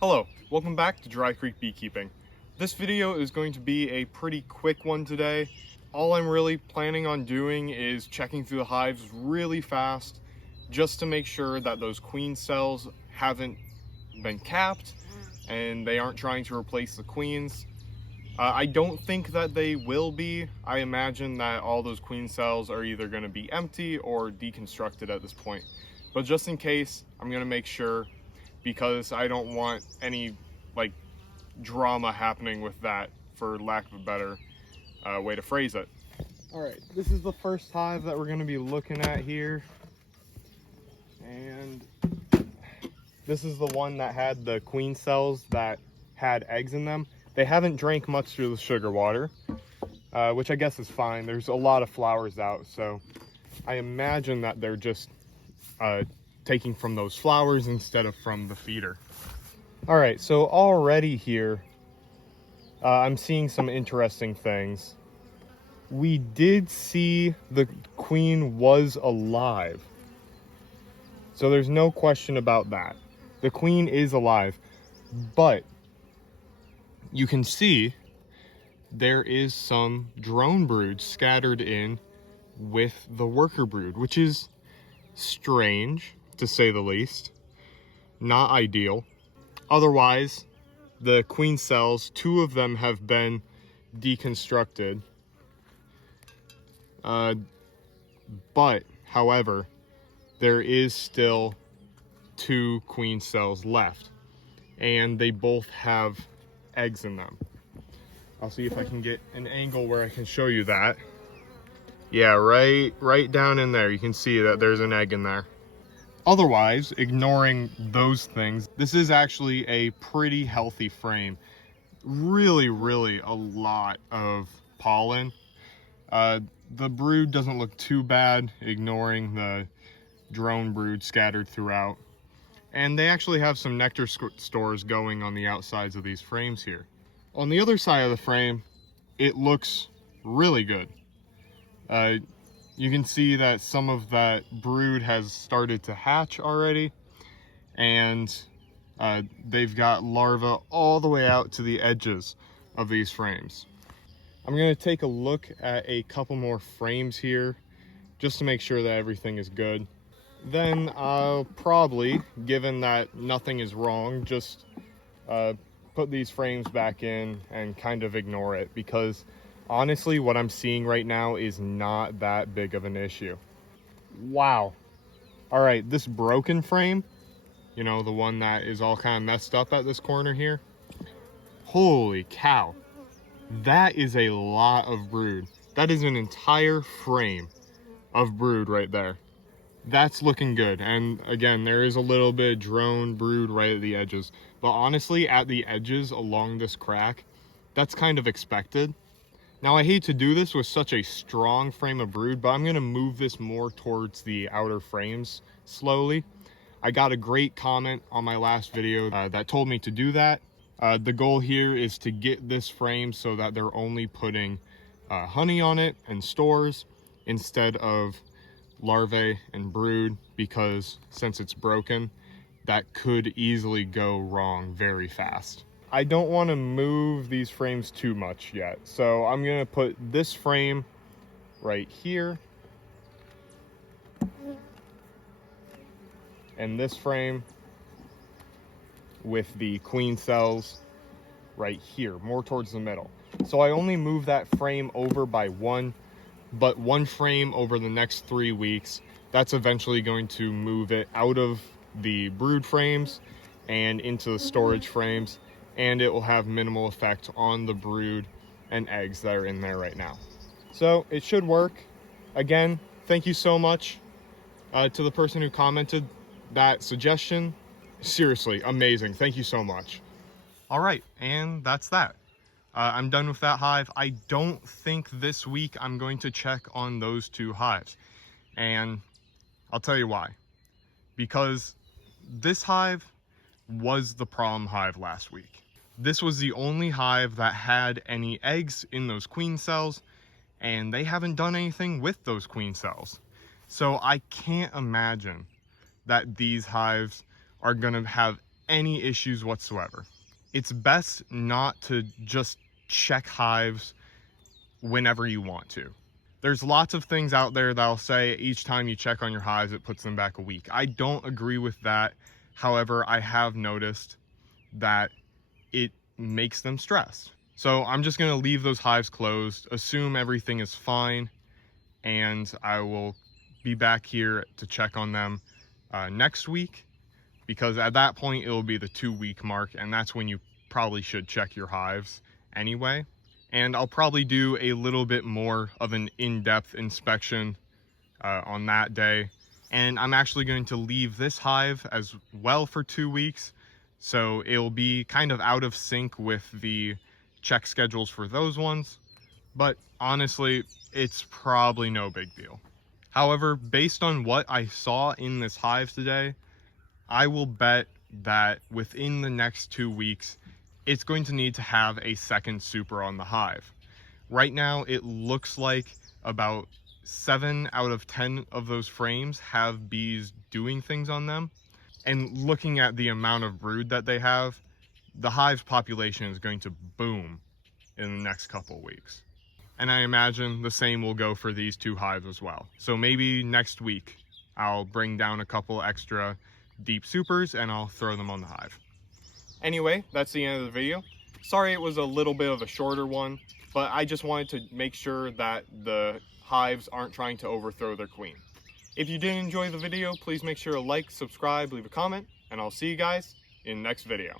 Hello, welcome back to Dry Creek Beekeeping. This video is going to be a pretty quick one today. All I'm really planning on doing is checking through the hives really fast just to make sure that those queen cells haven't been capped and they aren't trying to replace the queens. I don't think that they will be. I imagine that all those queen cells are either going to be empty or deconstructed at this point. But just in case, I'm going to make sure, because I don't want any drama happening with that, for lack of a better way to phrase it. All right, this is the first hive that we're going to be looking at here, and this is the one that had the queen cells that had eggs in them. They haven't drank much through the sugar water, which I guess is fine. There's a lot of flowers out, so I imagine that they're just taking from those flowers instead of from the feeder. All right, so already here, I'm seeing some interesting things. We did see the queen was alive, so there's no question about that. The queen is alive, but you can see there is some drone brood scattered in with the worker brood, which is strange, to say the least. Not ideal. Otherwise, the queen cells, 2 of them have been deconstructed. But, however, there is still 2 queen cells left, and they both have eggs in them. I'll see if I can get an angle where I can show you that. Yeah, right down in there, you can see that there's an egg in there. Otherwise, ignoring those things, this is actually a pretty healthy frame. Really a lot of pollen. The brood doesn't look too bad, ignoring the drone brood scattered throughout. And they actually have some nectar stores going on the outsides of these frames here. On the other side of the frame, it looks really good. You can see that some of that brood has started to hatch already, and they've got larvae all the way out to the edges of these frames. I'm going to take a look at a couple more frames here just to make sure that everything is good. Then I'll probably, given that nothing is wrong, just put these frames back in and kind of ignore it, because honestly, what I'm seeing right now is not that big of an issue. Wow. All right, this broken frame, you know, the one that is all kind of messed up at this corner here. Holy cow. That is a lot of brood. That is an entire frame of brood right there. That's looking good. And again, there is a little bit of drone brood right at the edges. But honestly, at the edges along this crack, that's kind of expected. Now, I hate to do this with such a strong frame of brood, but I'm going to move this more towards the outer frames slowly. I got a great comment on my last video that told me to do that. The goal here is to get this frame so that they're only putting honey on it and stores instead of larvae and brood, because since it's broken, that could easily go wrong very fast. I don't want to move these frames too much yet, so I'm going to put this frame right here and this frame with the queen cells right here, more towards the middle. So I only move that frame over by one, but one frame over the next 3 weeks. That's eventually going to move it out of the brood frames and into the storage frames, and it will have minimal effect on the brood and eggs that are in there right now. So it should work. Again, thank you so much to the person who commented that suggestion. Seriously, amazing. Thank you so much. All right, and that's that. I'm done with that hive. I don't think this week I'm going to check on those 2 hives. And I'll tell you why. Because this hive was the problem hive last week. This was the only hive that had any eggs in those queen cells, and they haven't done anything with those queen cells. So I can't imagine that these hives are going to have any issues whatsoever. It's best not to just check hives whenever you want to. There's lots of things out there that'll say each time you check on your hives, it puts them back a week. I don't agree with that. However, I have noticed that it makes them stressed. So I'm just gonna leave those hives closed, assume everything is fine, and I will be back here to check on them next week, because at that point it'll be the 2-week mark, and that's when you probably should check your hives anyway. And I'll probably do a little bit more of an in-depth inspection on that day. And I'm actually going to leave this hive as well for 2 weeks, so it'll be kind of out of sync with the check schedules for those ones. But honestly, it's probably no big deal. However, based on what I saw in this hive today, I will bet that within the next 2 weeks, it's going to need to have a second super on the hive. Right now, it looks like about 7 out of 10 of those frames have bees doing things on them. And looking at the amount of brood that they have, the hive's population is going to boom in the next couple weeks. And I imagine the same will go for these 2 hives as well. So maybe next week, I'll bring down a couple extra deep supers and I'll throw them on the hive. Anyway, that's the end of the video. Sorry it was a little bit of a shorter one, but I just wanted to make sure that the hives aren't trying to overthrow their queen. If you did enjoy the video, please make sure to like, subscribe, leave a comment, and I'll see you guys in the next video.